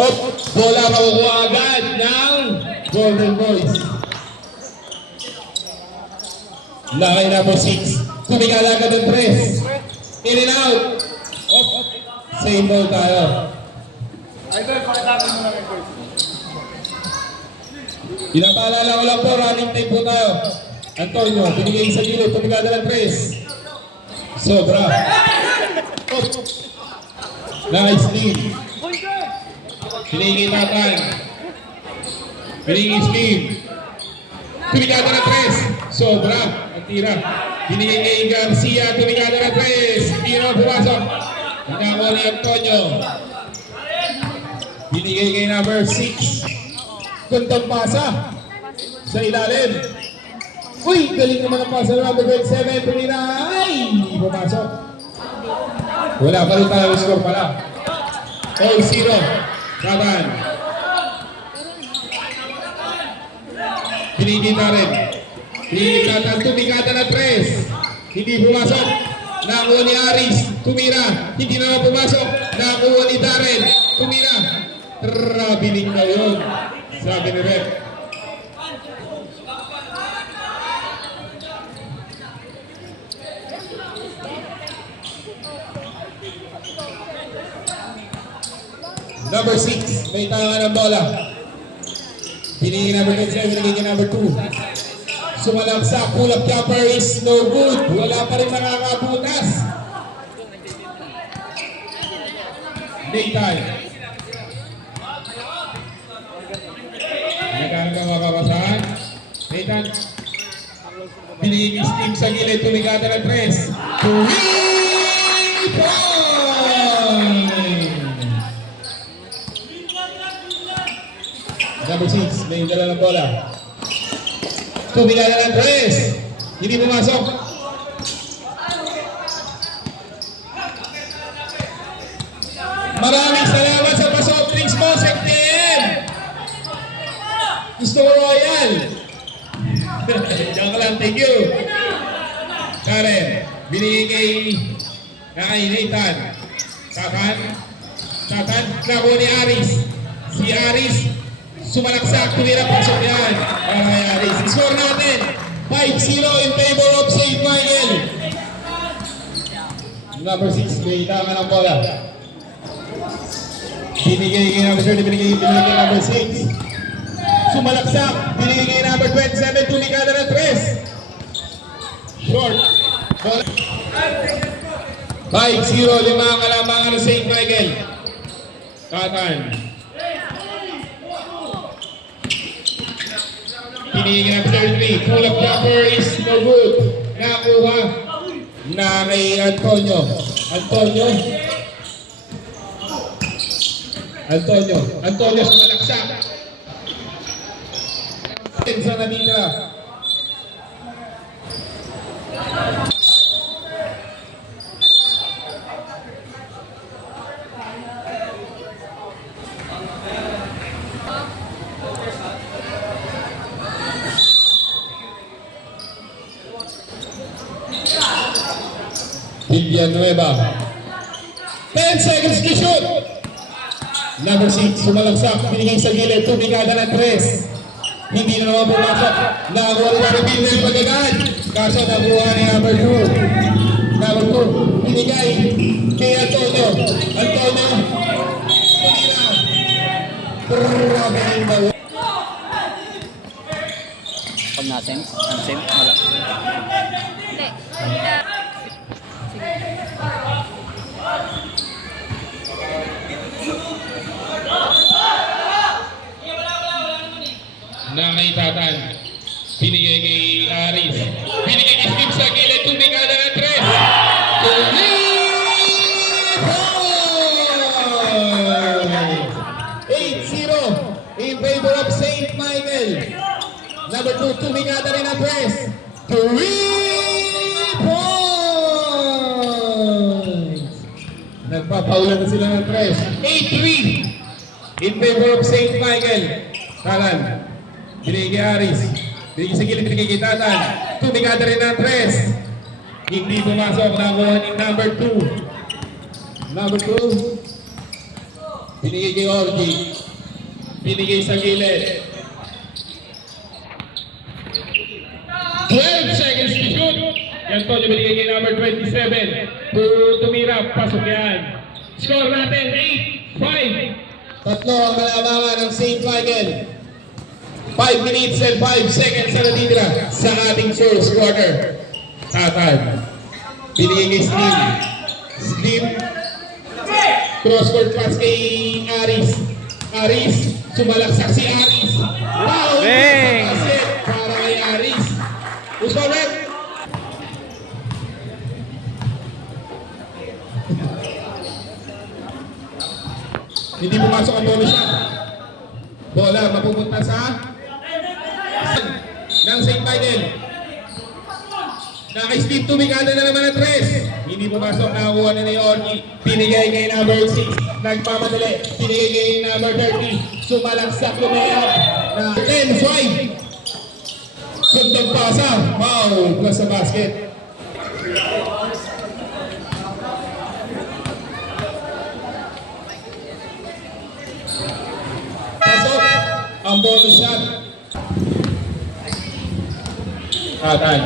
Bola makukuha agad ng Golden Boys. Lakay number 6. Tumigala agad ng press. In and out. Same ball tayo. Pinapaalala ko lang po, running time po tayo. Antonio, binigay sa gilid, tumigala ng press. Sobra. Nice lead. Pinigay Tatan. Pinigay Steve. Tumigala ng press. Sobra. Ang tira. Binigay kay Garcia. Tumigala ng press. Hindi na pumasok. Nakakuha ni Antonio. Binigay kay number 6. Kuntong pasa. Sa ilalim. Uy! Galing naman ang pasa ng number 7. Tumira. Ay! Hindi pumasok. Wala pa rin tayo. Score pala. 0-0. Tatan. Pinigil na rin. Pinigil Tatan. Tumigata na 3. Hindi pumasok. Nakuha ni Aris. Tumira. Hindi naman pumasok. Nakuha ni Darren. Tumira. Biling na yun. Sabi ni Rep. Number 6, may tanga ng bola. Pinigil number 7, pinigil number 2. Sumalaksak, pull up jumper is no good. Wala pa rin nakakabutas. Nathan. Nagkakaroon ka mapapasahan. Nathan. Pinigil Steve sa gilid, tumigata ng 3. 3 points! Number 6, may dala ng bola. Tumigala ng 3. Hindi pumasok. Maraming salamat sa pasok drinks mo, SecTM. Gusto ko royal. Diyan ka lang, thank you. Karen, binigay kay Nathan. Tatan, nakuha ni Aris. Si Aris, sumalaksak, tumira, pasok yan. Kay Aris. Score natin, 5-0 in favor of St. Michael. Number 6, may tama ng bola. Binigay kay number 30, binigay kay number 6. Sumalaksak, binigay kay number 27, tumigada ng 3. Short. 5-0, 5 ang kalamangan ng St. Michael. Tatan. Binigay kay number 33, pull up jumper is no good. Nakuha na kay Antonio. Antonio sumalaksak. Sa natitira. Villanueva. 10 seconds to shoot. Number 6, sumalaksak, binigay sa gilid, tumigada ng 3. Hindi na naman pumasok. Nakuha rin sa reveal ng pagkagaan. Kaso nakuha ni number 2. Number 2, binigay kay Antonio. Tumira. Grabe ba yun? Pag natin, wala. Hindi. Na kay Tatan. Binigay kay Aris. Binigay kay Steve sa gilid. Tumigada ng 3. 8-0 in favor of St. Michael. Number 2, tumigada rin ang 3. 3 points. Nagpapaulan na sila ng 3. 8-3 in favor of St. Michael. Talan. Binigay kay Aris. Binigay sa gilid, binigay kay Tatan. Tumigada rin ng 3. Hindi pumasok. Nakuha ni number 2. Number 2. Binigay kay Orgy. Binigay sa gilid. 12 seconds to shoot. Yan po, yung binigay kay number 27. Tumira, pasok yan. Score natin, 8-5. Tatlo ang malabangan ng St. Michael. 5 minutes and 5 seconds na natitira sa ating first quarter. Tatan. Binigay kay Slim. Slim. Cross-court pass kay Aris. Aris. Sumalaksak si Aris. Wow! Bang! Para kay Aris. Who's correct? Hindi pumasok ang bonus shot. Bola mapupunta sa ng St. Michael. Naka-Steve tumikada na naman ang tres. Hindi pumasok, nakakuha na ni Orgy. Pinigay kay number 6. Nagpamadali. Pinigay kay number 30. Sumalaksak lumayap. Na 10-5. Gandang pasa. Wow! Plus sa basket. Pasok ang bonus shot. Atan.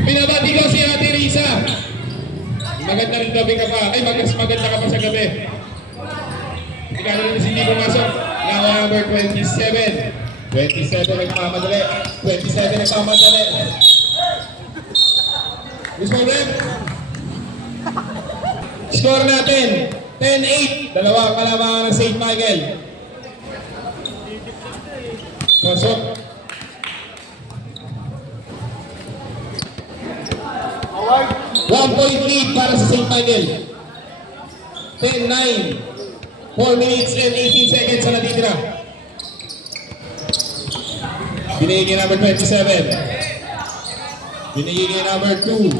Pinabati ko si Ate Risa. Magandang gabi ka pa. Ay, maganda ka pa sa gabi. Ikaw na rin hindi pumasok. Lawa number 27. 27 nagmamadali. 27 nagmamadali. Gusto mo rin? Score natin. 10-8. Dalawang kalamangan ng St. Michael. Pasok. One point lead para sa St. Michael. 10-9. 4 minutes and 18 seconds na natitira. Binigay kay number 27. Binigay kay number 2.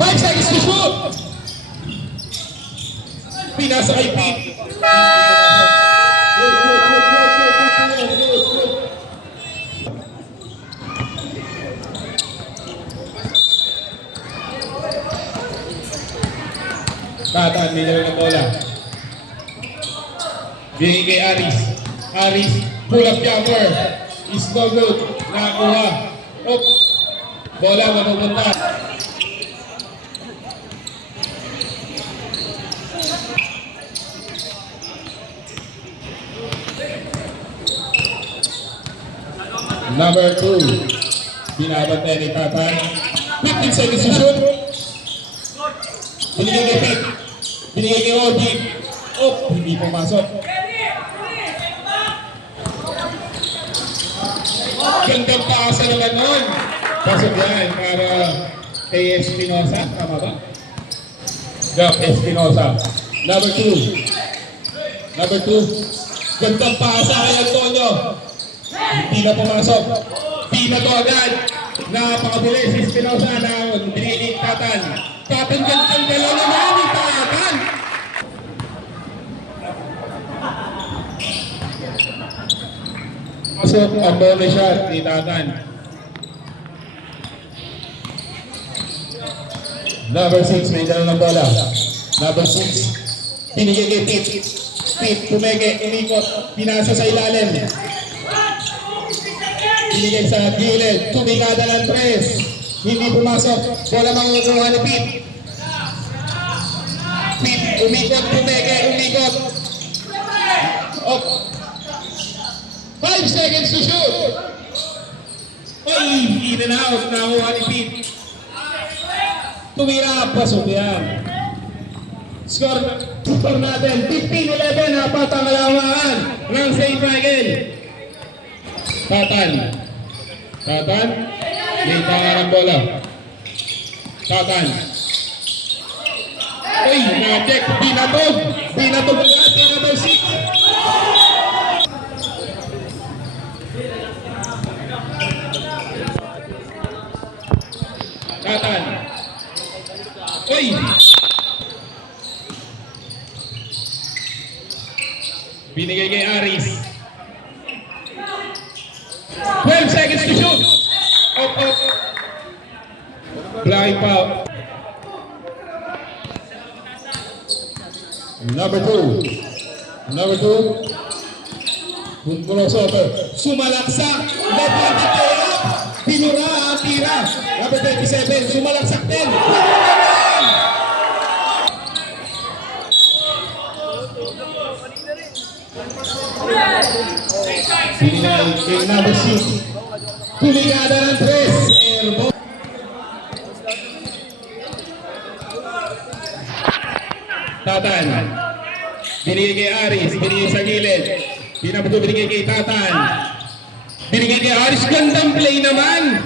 5 seconds to shoot. Pinasa kay Pete. Tatan, may dala ng bola. Binigay kay Aris. Aris, pull up jumper. Is no good. Nakakuha. Op. Bola, mapupunta. Number 2. Binabantay ni Tatan. 15 seconds to shoot. Binigay kay Pete. Binigay kay Orgy. Oh, hindi pumasok. Gandang paasa naman nun. Pasok yan para kay Espinosa. Tama ba? Gap Espinosa. Number 2. Number 2. Gandang paasa kay Antonio. Hindi na pumasok. Hindi na to agad. Napakabilis si Espinosa na binigay Tatan. Tatan gandang dalaw naman ni Tatan. Pasok ang bonus shot ni Tatan. Number 6, may dala ng bola. Number 6. Pinigay kay Pete. Pete, pumege, umikot. Pinasa sa ilalim. Pinigay sa gilid. Tumikada ng tres. Hindi pumasok. Bola mangukuha ni Pete. Pete, umikot, pumege, umikot. Up. 5 seconds to shoot. Oy, in and out. Nakuha ni Pete. Tumira, pasok yan. Score natin. 15-11. Apat ang kalamangan ng St. Michael. Tatan. Tatan. May tanga ng bola. Tatan. Uy, na-check. Binatog. Binatog ang ating number 6. Tatan. Uy! Binigay kay Aris. 12 seconds to shoot. Up, up. Blind foul. Number 2. Number 2. Bunbuloso. Sumalaksak. Level the play up. Pinura ang tira. Number 27. Sumalaksak din. Pinay kay number 6. Tumigada ng 3. Airball. Tatan. Binigay kay Aris. Binigay sa gilid. Pinabuto binigay kay Tatan. Binigay kay Aris. Gandang play naman.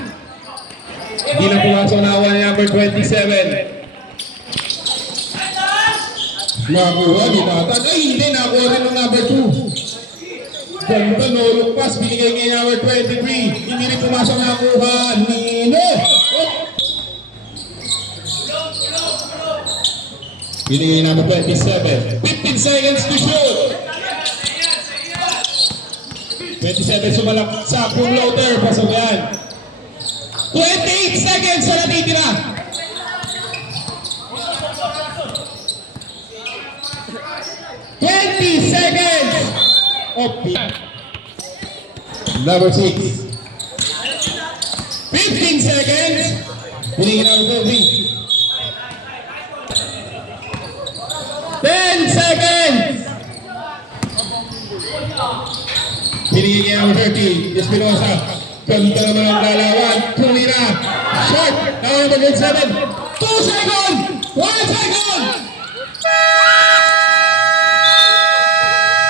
Hindi na pumasok na awan ni number 27. Nakuha ni Tatan. Ay, hindi. Nakuha rin ng number 2. Ganda no, lumpas. Binigay kay number 23. Hindi rin pumasok na kuha. Nino. Oh. Binigay number 27. 15 seconds to shoot. 27 sumalak sa full loader. Pasok yan. 28 seconds na natitira. Seconds. Number 6. 15 seconds. Binigay number 30. 10 seconds. Binigay niya ang 30. Espinosa. Ganda naman ang lalawan. Tumira. Short. Number 7. 2 seconds. 1 second.